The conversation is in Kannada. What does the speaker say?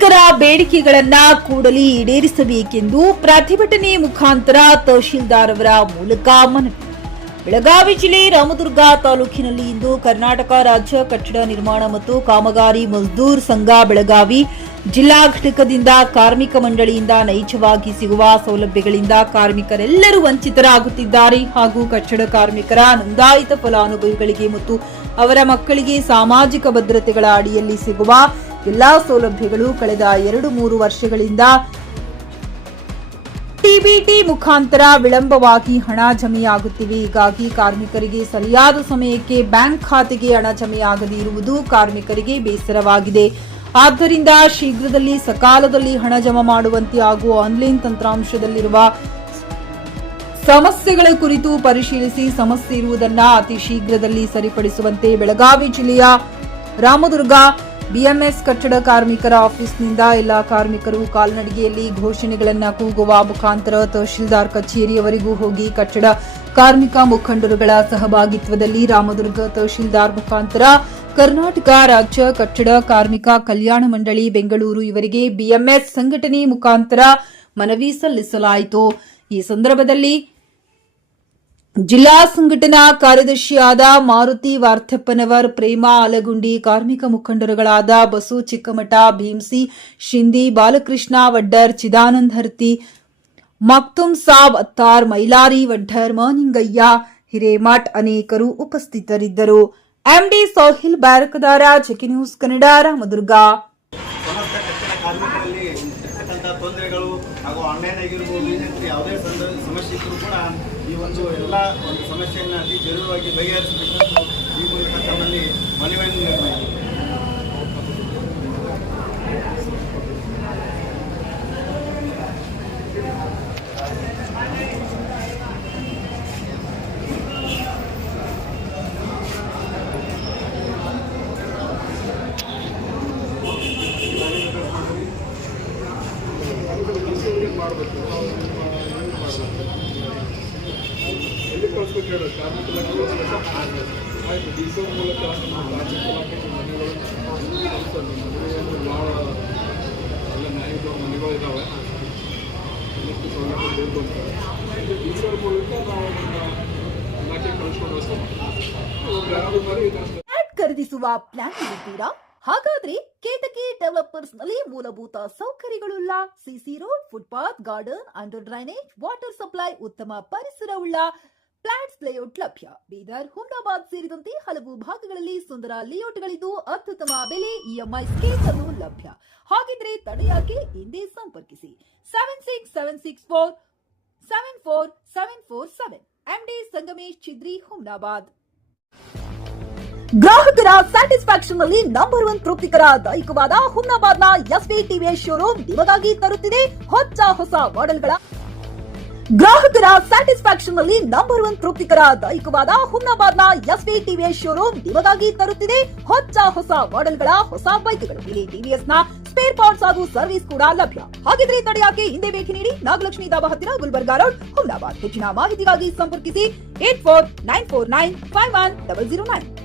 ಕಾರ್ಮಿಕರ ಬೇಡಿಕೆಗಳನ್ನ ಕೂಡಲೇ ಈಡೇರಿಸಬೇಕೆಂದು ಪ್ರತಿಭಟನೆ ಮುಖಾಂತರ ತಹಶೀಲ್ದಾರ್ ಅವರ ಮೂಲಕ ಮನವಿ. ಬೆಳಗಾವಿ ಜಿಲ್ಲೆ ರಾಮದುರ್ಗ ತಾಲೂಕಿನಲ್ಲಿ ಇಂದು ಕರ್ನಾಟಕ ರಾಜ್ಯ ಕಟ್ಟಡ ನಿರ್ಮಾಣ ಮತ್ತು ಕಾಮಗಾರಿ ಮಜ್ದೂರ್ ಸಂಘ ಬೆಳಗಾವಿ ಜಿಲ್ಲಾ ಘಟಕದಿಂದ ಕಾರ್ಮಿಕ ಮಂಡಳಿಯಿಂದ ನೈಜವಾಗಿ ಸಿಗುವ ಸೌಲಭ್ಯಗಳಿಂದ ಕಾರ್ಮಿಕರೆಲ್ಲರೂ ವಂಚಿತರಾಗುತ್ತಿದ್ದಾರೆ ಹಾಗೂ ಕಟ್ಟಡ ಕಾರ್ಮಿಕರ ನೋಂದಾಯಿತ ಫಲಾನುಭವಿಗಳಿಗೆ ಮತ್ತು ಅವರ ಮಕ್ಕಳಿಗೆ ಸಾಮಾಜಿಕ ಭದ್ರತೆಗಳ ಅಡಿಯಲ್ಲಿ ಸಿಗುವ ಎಲ್ಲಾ ಸೌಲಭ್ಯಗಳು ಕಳೆದ 2-3 ವರ್ಷಗಳಿಂದ ಟಿಬಿಟಿ ಮುಖಾಂತರ ವಿಳಂಬವಾಗಿ ಹಣ ಜಮೆಯಾಗುತ್ತಿವೆ. ಹೀಗಾಗಿ ಕಾರ್ಮಿಕರಿಗೆ ಸರಿಯಾದ ಸಮಯಕ್ಕೆ ಬ್ಯಾಂಕ್ ಖಾತೆಗೆ ಹಣ ಜಮೆಯಾಗದೇ ಇರುವುದು ಕಾರ್ಮಿಕರಿಗೆ ಬೇಸರವಾಗಿದೆ. ಆದ್ದರಿಂದ ಶೀಘ್ರದಲ್ಲಿ ಸಕಾಲದಲ್ಲಿ ಹಣ ಜಮಾ ಮಾಡುವಂತೆ ಹಾಗೂ ಆನ್ಲೈನ್ ತಂತ್ರಾಂಶದಲ್ಲಿರುವ ಸಮಸ್ಯೆಗಳ ಕುರಿತು ಪರಿಶೀಲಿಸಿ ಸಮಸ್ಯೆ ಇರುವುದನ್ನು ಅತಿ ಶೀಘ್ರದಲ್ಲಿ ಸರಿಪಡಿಸುವಂತೆ ಬೆಳಗಾವಿ ಜಿಲ್ಲೆಯ ರಾಮದುರ್ಗ ಬಿಎಂಎಸ್ ಕಟ್ಟಡ ಕಾರ್ಮಿಕರ ಆಫೀಸ್ನಿಂದ ಎಲ್ಲಾ ಕಾರ್ಮಿಕರು ಕಾಲ್ನಡಿಗೆಯಲ್ಲಿ ಘೋಷಣೆಗಳನ್ನು ಕೂಗುವ ಮುಖಾಂತರ ತಹಶೀಲ್ದಾರ್ ಕಚೇರಿಯವರೆಗೂ ಹೋಗಿ ಕಟ್ಟಡ ಕಾರ್ಮಿಕ ಮುಖಂಡರುಗಳ ಸಹಭಾಗಿತ್ವದಲ್ಲಿ ರಾಮದುರ್ಗ ತಹಶೀಲ್ದಾರ್ ಮುಖಾಂತರ ಕರ್ನಾಟಕ ರಾಜ್ಯ ಕಟ್ಟಡ ಕಾರ್ಮಿಕ ಕಲ್ಯಾಣ ಮಂಡಳಿ ಬೆಂಗಳೂರು ಇವರಿಗೆ ಬಿಎಂಎಸ್ ಸಂಘಟನೆ ಮುಖಾಂತರ ಮನವಿ ಸಲ್ಲಿಸಲಾಯಿತು. ಈ ಸಂದರ್ಭದಲ್ಲಿ ಜಿಲ್ಲಾ ಸಂಘಟನಾ ಕಾರ್ಯದರ್ಶಿಯಾದ ಮಾರುತಿ ವಾರ್ಥಪ್ಪನವರ್, ಪ್ರೇಮಾ ಆಲಗುಂಡಿ, ಕಾರ್ಮಿಕ ಮುಖಂಡರುಗಳಾದ ಬಸು ಚಿಕ್ಕಮಠ, ಭೀಮ್ಸಿ ಶಿಂದಿ, ಬಾಲಕೃಷ್ಣ ವಡ್ಡರ್, ಚಿದಾನಂದ್ ಹರ್ತಿ, ಮಕ್ತುಮ್ ಸಾಬ್ ಅತ್ತಾರ್, ಮೈಲಾರಿ ವಡ್ಡರ್, ಮನಿಂಗಯ್ಯ ಹಿರೇಮಠ್ ಅನೇಕರು ಉಪಸ್ಥಿತರಿದ್ದರು. MD Sohil Byarakadar, JK news Kannada, Ramadurga. ತೊಂದರೆಗಳು ಹಾಗೂ ಆನ್ಲೈನ್ ಆಗಿರ್ಬೋದು, ಯಾವುದೇ ಸಮಸ್ಯೆ ಇದ್ರೂ ಕೂಡ ಈ ಒಂದು ಸಮಸ್ಯೆಯನ್ನು ಅತಿ ಜರೂರವಾಗಿ ಬಗೆಹರಿಸಬೇಕಂತ ಈ ಮೂಲಕ ತಮ್ಮಲ್ಲಿ ಮನವಿಯನ್ನು ನೀಡಲಾಗಿದೆ. ಎಲ್ಲಿ ಕಳಿಸ್ಬೇಕು ಹೇಳಿ ಕಾರ್ಮಿಕ ಆಯಿತು ಡಿಸೋ ಮೂಲಕ ಕಾರ್ಮಿಕ ಇಲಾಖೆಗೆ ಮನೆಗಳು ಭಾಳ ಎಲ್ಲ ನ್ಯಾಯದ ಮನೆಗಳು ಇದ್ದಾವೆ. ಅದಕ್ಕೆ ಸೌಲಭ್ಯ ಬೇಕು ಅಂತ ಡಿಸೋ ಮೂಲಕ ನಾವು ಇಲಾಖೆ ಕಳಿಸ್ಕೊಂಡು ಖರೀದಿಸುವ ಪ್ಲಾನ್ ಇದ್ದೀರಾ? ಹಾಗಾದ್ರೆ ಕೇತಕಿ ಡೆವಲಪರ್ಸ್ ನಲ್ಲಿ ಮೂಲಭೂತ ಸೌಕರ್ಯಗಳುಳ್ಳ CC road, footpath, garden, under drainage, water supply, ಉತ್ತಮ ಪರಿಸರವುಳ್ಳ ಫ್ಲಾಟ್ಸ್ ಲೇಔಟ್ ಲಭ್ಯ. ಬೀದರ್, ಹುಮ್ನಾಬಾದ್ ಸೇರಿದಂತೆ ಹಲವು ಭಾಗಗಳಲ್ಲಿ ಸುಂದರ ಲೇಔಟ್ಗಳಿದ್ದು ಅತ್ಯುತ್ತಮ ಬೆಲೆ, ಇಎಂಐ ಸ್ಕೀಮ್ ಅನ್ನು ಲಭ್ಯ. ಹಾಗಿದ್ರೆ ತಡೆಯಾಕೆ ಹಿಂದೆ ಸಂಪರ್ಕಿಸಿ 7676474747 ಎಂಡಿ ಸಂಗಮೇಶ್ ಚಿದ್ರಿ, ಹುಮ್ನಾಬಾದ್. ಗ್ರಾಹಕರ ಸ್ಯಾಟಿಸ್ಫ್ಯಾಕ್ಷನ್ ನಲ್ಲಿ ನಂಬರ್ 1 ತೃಪ್ತಿಕರ ದೈಹಿಕವಾದ ಹುಮ್ನಾಬಾದ್ನ ಎಸ್ವಿ ಟಿವಿಎಸ್ ಶೋರೂಮ್ ನಿಮಗಾಗಿ ತರುತ್ತಿದೆ ಹೊಸ ಮಾಡೆಲ್ಗಳ. ಗ್ರಾಹಕರ ಸ್ಯಾಟಿಸ್ಫ್ಯಾಕ್ಷನ್ ನಲ್ಲಿ ನಂಬರ್ 1 ತೃಪ್ತಿಕರ ದೈಹಿಕವಾದ ಹುಮ್ನಾಬಾದ್ನ ಎಸ್ವಿ ಟಿವಿಎಸ್ ಶೋರೂಮ್ ನಿಮಗಾಗಿ ತರುತ್ತಿದೆ ಹೊಸ ಮಾಡೆಲ್ಗಳ ಹೊಸ ಬೈಕ್ಗಳು. ಇಲ್ಲಿ ಟಿವಿಎಸ್ ನ ಸ್ಪೇರ್ ಪಾರ್ಟ್ಸ್ ಹಾಗೂ ಸರ್ವಿಸ್ ಕೂಡ ಲಭ್ಯ. ಹಾಗಿದ್ರೆ ತಡೆಯಾಕೆ ಹಿಂದೆ ಭೇಟಿ ನೀಡಿ ನಾಗಲಕ್ಷ್ಮಿ ದಾಬಾ ಹತ್ತಿರ, ಗುಲ್ಬರ್ಗಾ ರೋಡ್, ಹುಮ್ನಾಬಾದ್. ಹೆಚ್ಚಿನ ಮಾಹಿತಿಗಾಗಿ ಸಂಪರ್ಕಿಸಿ 8494951009.